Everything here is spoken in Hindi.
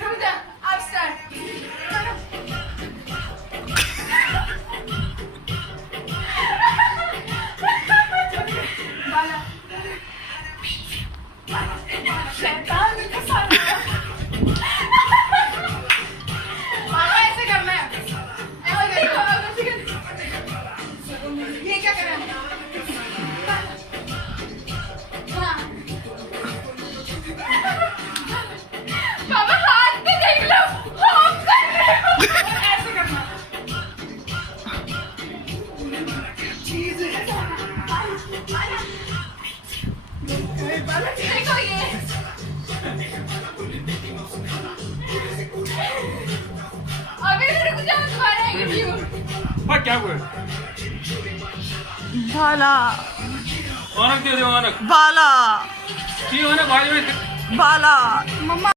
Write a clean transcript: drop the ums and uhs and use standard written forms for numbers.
रुक जा, अब start. बाला. शैतान का साला. बाला ऐसे करना है. ऐसे करो. ये क्या कर रहा है? हाँ. बाबा हाथ पे देख लो, हम कर रहे हो. ऐसे करना. बाबा देखो ये. अभी रुक जाओ, तुम्हारा इंटरव्यू. क्या हुआ? बाला औरत दे दे औरत बाला की होने भाई बाला मम्मा